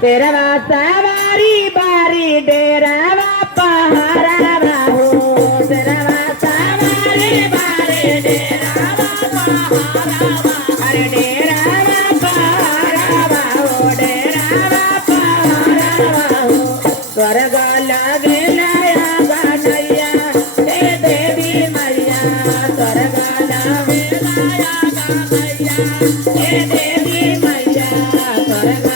तेरा सवारी बारी डेरा पहारा हो तेरा सवारी बारी डेरा पहारा अरे डेरा पहारा हो डेरा पहारा हो स्वर्ग लगे लाया गनैया हे देवी मैया स्वर्ग लगे लाया गनैया हे देवी मैया स्वर्ग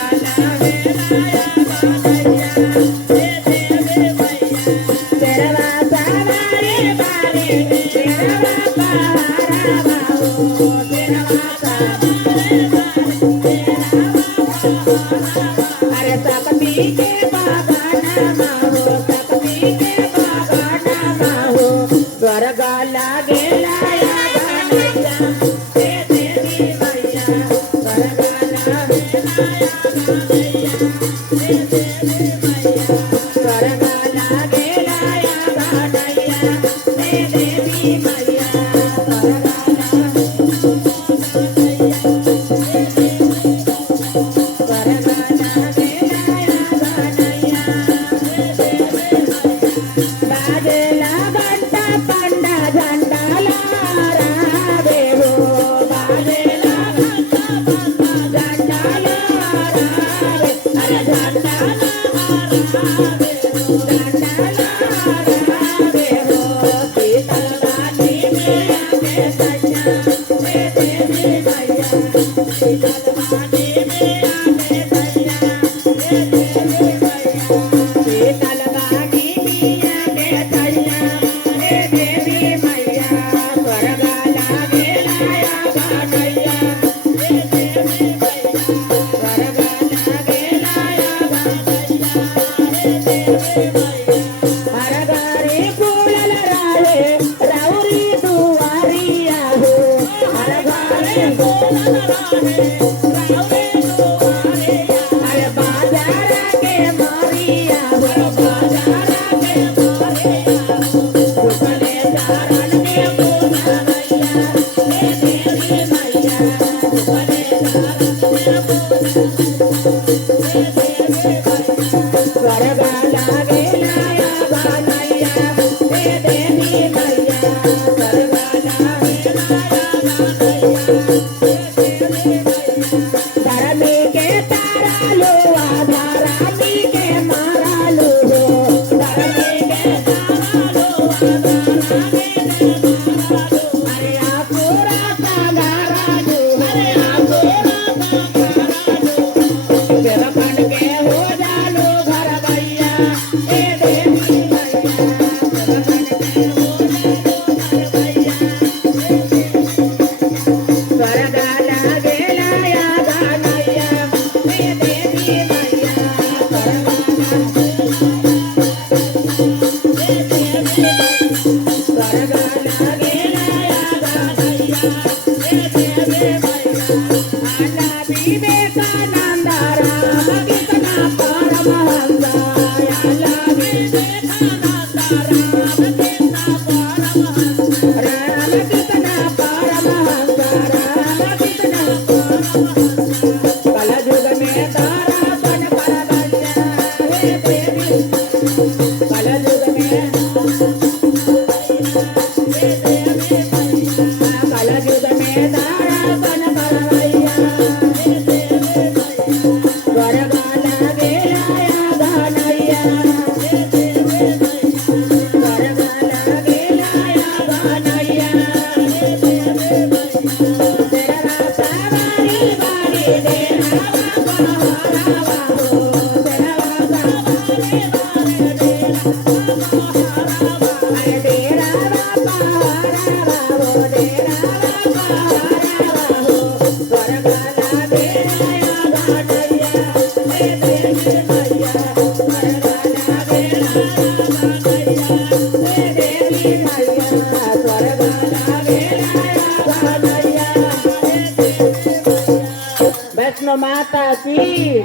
अरे सकती के बागाना हो सकती के बागाना हो स्वर्ग लागे लाया गनैया हे देवी मैया स्वर्ग लागे लाया गनैया हे देवी मैया स्वर्ग लागे लाया गनैया हे देवी मैया स्वर्ग वैष्णो माता की